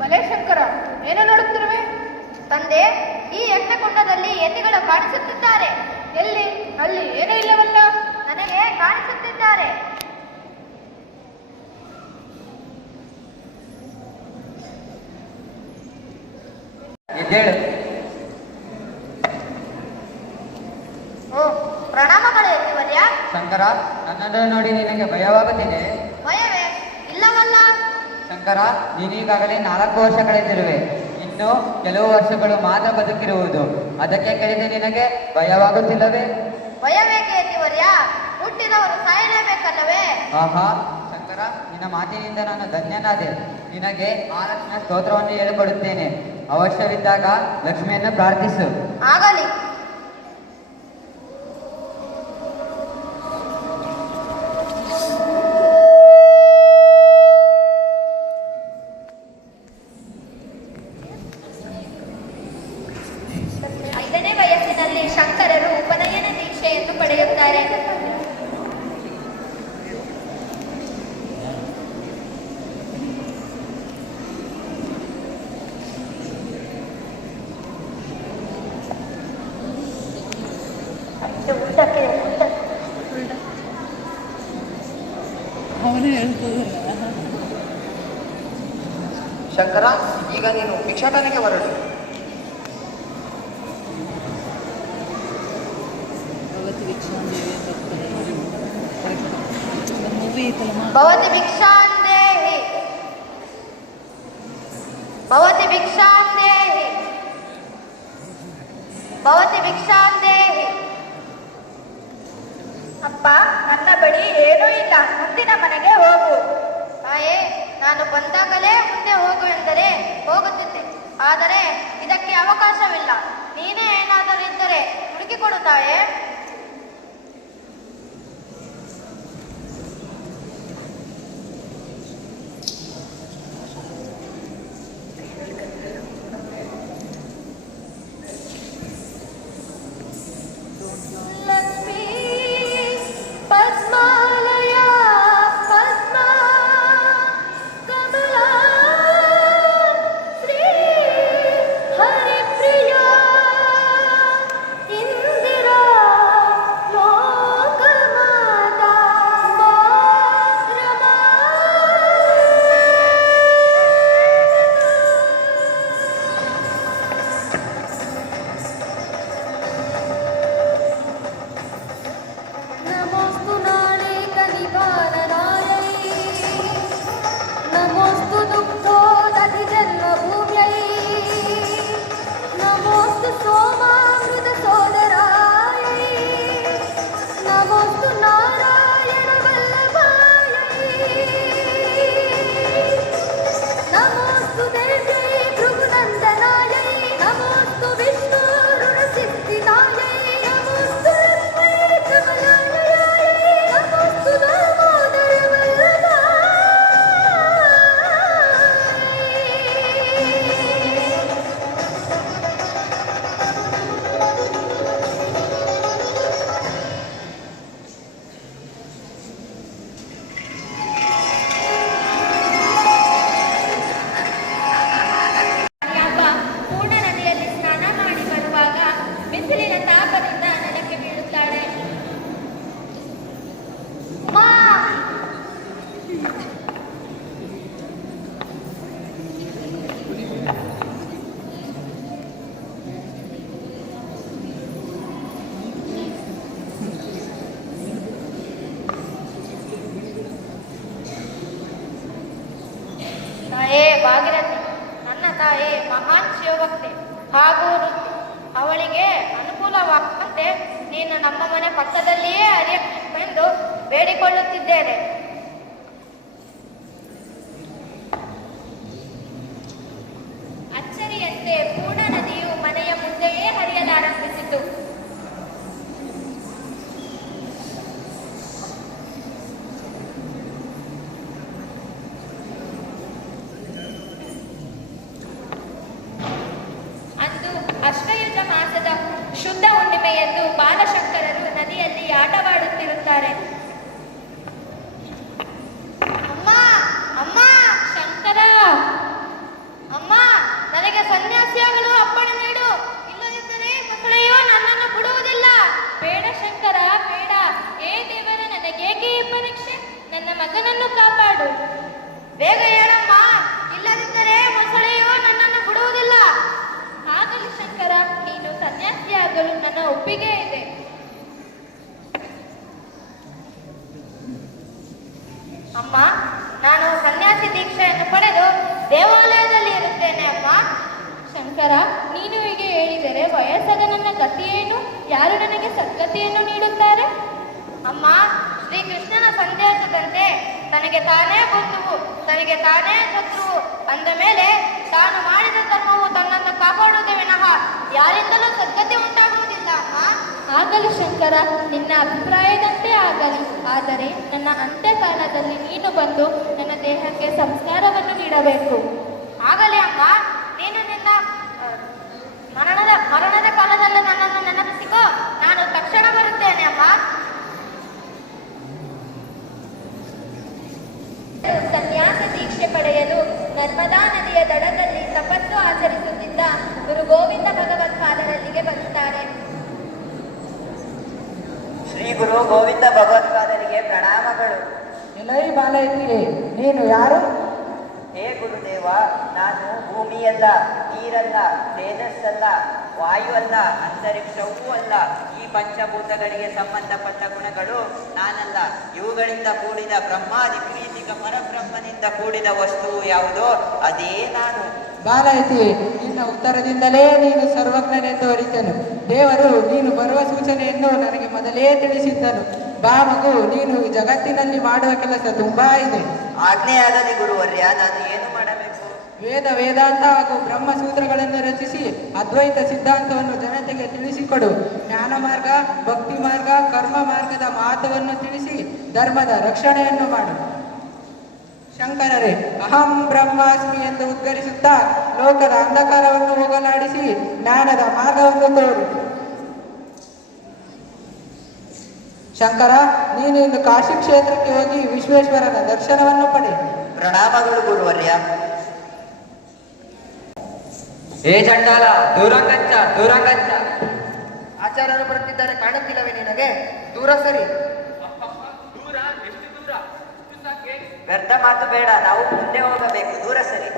ಬಲೆ ಶಂಕರ, ಏನು ನೋಡುತ್ತಿರುವೆ? ತಂದೆ, ಈ ಯಜ್ಞಕುಂಡದಲ್ಲಿ ಯತಿಗಳು ಕಾಣಿಸುತ್ತಿದ್ದಾರೆ. ಎಲ್ಲಿ? ಅಲ್ಲಿ ಏನೂ ಇಲ್ಲವಲ್ಲ. ನನಗೆ ಕಾಣಿಸುತ್ತಿದ್ದಾರೆ. ಓ, ಪ್ರಣಾಮಗಳು ಯತಿವರ್ಯ. ಶಂಕರ, ನನ್ನನ್ನು ನೋಡಿ ನಿನಗೆ ಭಯವಾಗುತ್ತಿದೆ? ಭಯವೇ ಇಲ್ಲವಲ್ಲ. ಶಂಕರ, ನೀನೀಗಾಗಲೇ 4 ವರ್ಷ ಕಳೆದಿರುವೆ. ಇನ್ನು ಕೆಲವು ವರ್ಷಗಳು ಮಾತ್ರ ಬದುಕಿರುವುದು. ಅದಕ್ಕೆ ಕರೆದು ನಿನಗೆ ಭಯವಾಗುತ್ತಿಲ್ಲವೇ? ಭಯವೇಕೆ ಯತಿವರ್ಯ? ಹುಟ್ಟಿದವರು ಸಾಯಲೇಬೇಕಲ್ಲವೇ? ಆಹಾ ಶಂಕರ, ನಿನ್ನ ಮಾತಿನಿಂದ ನಾನು ಧನ್ಯನಾದೆ. ನಿನಗೆ ಮಹಾಲಕ್ಷ್ಮಿಯ ಸ್ತೋತ್ರವನ್ನು ಹೇಳಿಕೊಡುತ್ತೇನೆ. ಅವಶ್ಯವಿದ್ದಾಗ ಲಕ್ಷ್ಮಿಯನ್ನು ಪ್ರಾರ್ಥಿಸು. ಆಗಲಿ. ಐದನೇ ವಯಸ್ಸಿನಲ್ಲಿ ಶಂಕರರು ಉಪನಯನ ದೀಕ್ಷೆಯನ್ನು ಪಡೆಯುತ್ತಾರೆ. ಶಂಕರ, ಈಗ ನೀನು ಭಿಕ್ಷಾಟನೆಗೆ ಹೊರಡು. ಭವತಿ ಭಿಕ್ಷಾಂ ದೇಹಿ, ಭವತಿ ಭಿಕ್ಷಾಂ ದೇಹಿ, ಭವತಿ ಭಿಕ್ಷಾಂ ದೇಹಿ. ಅಪ್ಪ, ನನ್ನ ಬಳಿ ಏನೂ ಇಲ್ಲ. ಮುಂದಿನ ಮನೆಗೆ ಹೋಗು. ತಾಯೇ, ನಾನು ಬಂದಾಗಲೇ ಮುಂದೆ ಹೋಗು ಎಂದರೆ ಹೋಗುತ್ತಿದ್ದೆ. ಆದರೆ ಇದಕ್ಕೆ ಅವಕಾಶವಿಲ್ಲ. ನೀನೇ ಏನಾದರೂ ಇದ್ದರೆ ಹುಡುಕಿಕೊಡು ತಾಯೇ. ಲಕ್ಷ್ಮೀ ಪದ್ಮಾಲಯ ಪದ್ಮ ಕಮಲ ಶ್ರೀ ಹರಿಪ್ರಿಯ ಇಂದಿರಾ ಲೋಕಮಾತಾ ರಮಾ. नमोस्तु नाळिकनिवारणायै, नमोस्तु दुग्धोदधिजन्मभूम्यै, नमोस्तु सोमामृतसोदरायै, नमोस्तु नारायणवल्लभायै, नमोस्तु देव्यै भृगुनन्दनायै, नमोस्तु विष्णुरुणसिद्धिदायै, नमोस्तु लक्ष्मै कमलालयायै, नमोस्तु दामोदरवल्लभायै. ಅಮ್ಮ ಪೂರ್ಣ ನದಿಯಲ್ಲಿ ಸ್ನಾನ ಮಾಡಿ ಬರುವಾಗ ಬಿಸಿಲಿನ ತಾಪದಿಂದ ನೆಲಕ್ಕೆ ಬೀಳುತ್ತಾಳೆ. ಉಮಾ! ತಾಯೇ ಭಾಗೀರಥಿ, ನನ್ನ ತಾಯಿ ಮಹಾನ್ ಶಿವಭಕ್ತೆ ಹಾಗೂ ವೃತ್ತಿ. ಅವಳಿಗೆ ಅನುಕೂಲವಾಗುವಂತೆ ನೀನು ನಮ್ಮ ಮನೆ ಪಕ್ಕದಲ್ಲಿಯೇ ಹರಿಯಬೇಕೆಂದು ಬೇಡಿಕೊಳ್ಳುತ್ತಿದ್ದೇನೆ. ಅಚ್ಚರಿಯಂತೆ ಪೂರ್ಣ ನದಿಯು ಮನೆಯ ಮುಂದೆಯೇ ಹರಿಯಲಾರಂಭಿಸಿತು. ಅಂದು ಶಂಕರ, ನೀನು ಹೀಗೆ ಹೇಳಿದರೆ ವಯಸ್ಸಾದ ನನ್ನ ಗತಿಯೇನು? ಯಾರು ನನಗೆ ಸದ್ಗತಿಯನ್ನು ನೀಡುತ್ತಾರೆ? ಅಮ್ಮ, ಶ್ರೀಕೃಷ್ಣನ ಸಂದೇಶದಂತೆ ತನಗೆ ತಾನೇ ಬಂಧುವು, ತನಗೆ ತಾನೇ ಶತ್ರುವು ಅಂದ ಮೇಲೆ ತಾನು ಮಾಡಿದ ಧರ್ಮವು ತನ್ನನ್ನು ಕಾಪಾಡುವುದೇ ವಿನಃ ಯಾರಿಂದಲೂ ಸದ್ಗತಿ ಉಂಟಾಗುವುದಿಲ್ಲ. ಅಮ್ಮ, ಆಗಲಿ ಶಂಕರ, ನಿನ್ನ ಅಭಿಪ್ರಾಯದಂತೆ ಆಗಲಿ. ಆದರೆ ನನ್ನ ಅಂತ್ಯಕಾಲದಲ್ಲಿ ನೀನು ಬಂದು ನನ್ನ ದೇಹಕ್ಕೆ ಸಂಸ್ಕಾರವನ್ನು ನೀಡಬೇಕು. ಆಗಲಿ ಅಮ್ಮ, ನೀನು ನಿನ್ನ ಮರಣದ ಕಾಲದಲ್ಲಿ ನನ್ನನ್ನು ನೆನಪಿಸಿಕೋ, ನಾನು ತಕ್ಷಣ ಬರುತ್ತೇನೆ. ಅಮ್ಮ, ಸನ್ಯಾಸ ದೀಕ್ಷೆ ಪಡೆಯಲು ನರ್ಮದಾ ನದಿಯ ದಡದಲ್ಲಿ ತಪಸ್ಸು ಆಚರಿಸುತ್ತಿದ್ದ ಗುರು ಗೋವಿಂದ ಭಗವತ್ಪಾದರಲ್ಲಿಗೆ ಬರುತ್ತಾರೆ. ಶ್ರೀ ಗುರು ಗೋವಿಂದ ಭಗವತ್ಪಾದರಿಗೆ ಪ್ರಣಾಮಗಳು. ಎಲೈ ಬಾಲಕಿಯೇ, ನೀನು ಯಾರು? ಹೇ ಗುರುದೇವ, ನಾನು ಭೂಮಿಯಲ್ಲ, ನೀರಲ್ಲ, ತೇಜಸ್ಸಲ್ಲ, ವಾಯು ಅಲ್ಲ, ಅಂತರಿಕ್ಷವೂ ಅಲ್ಲ. ಈ ಪಂಚಭೂತಗಳಿಗೆ ಸಂಬಂಧಪಟ್ಟ ಗುಣಗಳು ನಾನಲ್ಲ. ಇವುಗಳಿಂದ ಕೂಡಿದ ಬ್ರಹ್ಮಾದಿ ಪ್ರೀತಿಕ ಪರಬ್ರಹ್ಮನಿಂದ ಕೂಡಿದ ವಸ್ತುವು ಯಾವುದೋ ಅದೇ ನಾನು. ಬಾಲಯತಿ, ನಿನ್ನ ಉತ್ತರದಿಂದಲೇ ನೀನು ಸರ್ವಜ್ಞನೆಂದು ಅರಿತನು. ದೇವರು ನೀನು ಬರುವ ಸೂಚನೆಯನ್ನು ನನಗೆ ಮೊದಲೇ ತಿಳಿಸಿದ್ದನು. ಬಾ ಮಗು, ನೀನು ಈ ಜಗತ್ತಿನಲ್ಲಿ ಮಾಡುವ ಕೆಲಸ ತುಂಬಾ ಇದೆ. ಆಜ್ಞೆಯಾಗಲಿ ಗುರುವರ್ಯ, ನಾನು ಏನು ಮಾಡಬೇಕು? ವೇದಾಂತ ಹಾಗೂ ಬ್ರಹ್ಮಸೂತ್ರಗಳನ್ನು ರಚಿಸಿ ಅದ್ವೈತ ಸಿದ್ಧಾಂತವನ್ನು ಜನತೆಗೆ ತಿಳಿಸಿಕೊಡು. ಜ್ಞಾನ ಮಾರ್ಗ, ಭಕ್ತಿ ಮಾರ್ಗ, ಕರ್ಮ ಮಾರ್ಗದ ಮಹತ್ವವನ್ನು ತಿಳಿಸಿ ಧರ್ಮದ ರಕ್ಷಣೆಯನ್ನು ಮಾಡು. ಶಂಕರರೇ, ಅಹಂ ಬ್ರಹ್ಮಾಸ್ಮಿ ಎಂದು ಉದ್ಗರಿಸುತ್ತಾ ಲೋಕದ ಅಂಧಕಾರವನ್ನು ಹೋಗಲಾಡಿಸಿ ಜ್ಞಾನದ ಮಾರ್ಗವನ್ನು ತೋರು. ಶಂಕರ, ನೀನು ಇಂದು ಕಾಶಿ ಕ್ಷೇತ್ರಕ್ಕೆ ಹೋಗಿ ವಿಶ್ವೇಶ್ವರನ ದರ್ಶನವನ್ನು ಪಡೆ. ಪ್ರಣಾಮಗಳು ಗುರುವರ್ಯ. ಏ ಚಂಡಾಲ, ದೂರ ಕಚ್ಚ, ದೂರ ಕಚ್ಚ. ಆಚಾರ್ಯರು ಬರುತ್ತಿದ್ದಾರೆ, ಕಾಣುತ್ತಿಲ್ಲವೇ ನಿನಗೆ? ದೂರ ಸರಿ. ವ್ಯರ್ಥ ಮಾತು ಬೇಡ, ನಾವು ಮುಂದೆ ಹೋಗಬೇಕು. ದೂರ ಸರಿ.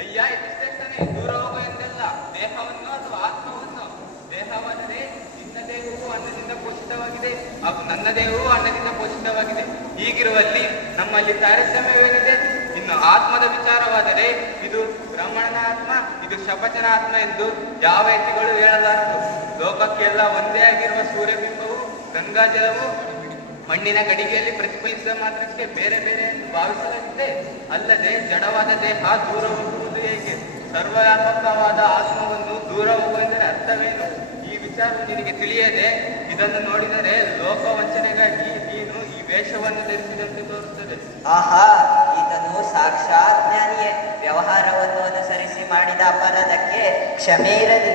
ಅಯ್ಯ, ಇಷ್ಟೇ ತಾನೆ ದೂರ ಹೋಗು ಎಂದೆಲ್ಲ. ದೇಹವನ್ನು ಅಥವಾ ಆತ್ಮವನ್ನು. ದೇಹವಾದರೆ ನಿನ್ನ ದೇಹವು ಅನ್ನದಿಂದ ಪೋಷಿತವಾಗಿದೆ ಹಾಗೂ ನನ್ನ ದೇಹವು ಅನ್ನದಿಂದ ಪೋಷಿತವಾಗಿದೆ. ಹೀಗಿರುವಲ್ಲಿ ನಮ್ಮಲ್ಲಿ ತಾರತಮ್ಯವೇನಿದೆ? ಇನ್ನು ಆತ್ಮದ ವಿಚಾರವಾದರೆ ಇದು ಬ್ರಾಹ್ಮಣನ ಆತ್ಮ, ಇದು ಶಪಚನ ಆತ್ಮ ಎಂದು ಯಾವ ಯತಿಗಳು ಹೇಳಲಾರದು. ಲೋಕಕ್ಕೆಲ್ಲ ಒಂದೇ ಆಗಿರುವ ಸೂರ್ಯಬಿಂಬವು ಗಂಗಾಜಲವು ಮಣ್ಣಿನ ಗಡಿಗೆಯಲ್ಲಿ ಪ್ರತಿಫಲಿಸಿದ ಮಾತ್ರಕ್ಕೆ ಬೇರೆ ಬೇರೆ ಎಂದು ಭಾವಿಸಲಾಗಿದೆ. ಅಲ್ಲದೆ ಜಡವಾದ ದೇಹ ದೂರ ಹೋಗುವುದು ಹೇಗೆ? ಸರ್ವವ್ಯಾಪಕವಾದ ಆತ್ಮವನ್ನು ದೂರ ಹೋಗುವುದರ ಅರ್ಥವೇನು? ಈ ವಿಚಾರವು ನಿನಗೆ ತಿಳಿಯದೆ ಇದನ್ನು ನೋಡಿದರೆ ಲೋಕ ವಂಚನೆಗಾಗಿ ನೀನು ಈ ವೇಷವನ್ನು ಧರಿಸಿದಂತೆ ತೋರುತ್ತದೆ. ಆಹಾ, ಈತನು ಸಾಕ್ಷಾತ್ ಜ್ಞಾನಿಯೇ. ವ್ಯವಹಾರವನ್ನು ಅನುಸರಿಸಿ ಮಾಡಿದ ಅಪರಾಧಕ್ಕೆ ಕ್ಷಮೆ ಇರಲಿ.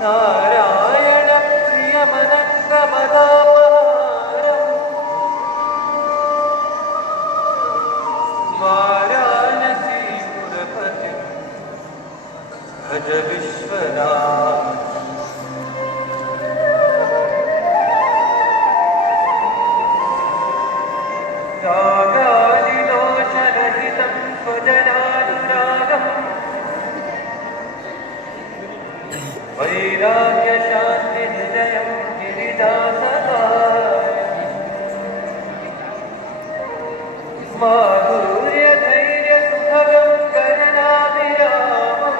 ನಾರಾಯಣ ಪ್ರಿಯಮನಂಗ ವಾರಾಣಸಿ ಪುರಪತಿ ಭಜ ವಿಶ್ವನಾಥ. ರಾಗಾದಿದೋಷರಹಿತಂ ಸ್ವಜನಾನುರಾಗಂ ವೈರಾಗ್ಯ ಶಾಂತಿ ನಿಲಯಂ ಗಿರಿದಾಸಕಾಯ ಮಾಧುರ್ಯ ಧೈರ್ಯ ಸುಖಗಂ ಕರುಣಾಭಿರಾಮಂ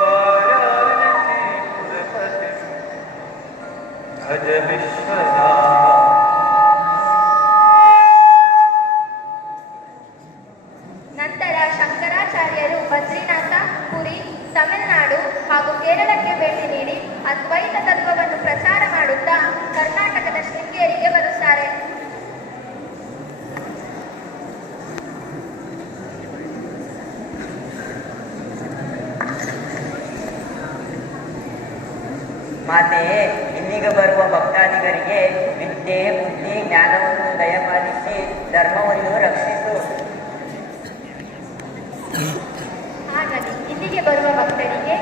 ವಾರಾಣಸಿ ಪುರಪತಿ ಭಜ ವಿಶ್ವನಾಥ. ನಂತರ ಶಂಕರಾಚಾರ್ಯರು ಬದ್ರಿನಾಥ, ಪುರಿ, ತಮಿಳುನಾಡು ಹಾಗೂ ಕೇರಳಕ್ಕೆ ಭೇಟಿ ನೀಡಿ ಅದ್ವೈತ ತತ್ವವನ್ನು ಪ್ರಚಾರ ಮಾಡುತ್ತಾ ಕರ್ನಾಟಕದ ಶೃಂಗೇರಿಗೆ ಬರುತ್ತಾರೆ. ಮಾತೆಯೇ, ಇಲ್ಲಿಗೆ ಬರುವ ಭಕ್ತಾದಿಗರಿಗೆ ವಿದ್ಯೆ, ಬುದ್ಧಿ, ಜ್ಞಾನವನ್ನು ದಯಪಾಲಿಸಿ ಧರ್ಮವನ್ನು ರಕ್ಷಿಸು. ಹಾಗಾಗಿ ಇಲ್ಲಿಗೆ ಬರುವ ಭಕ್ತರಿಗೆ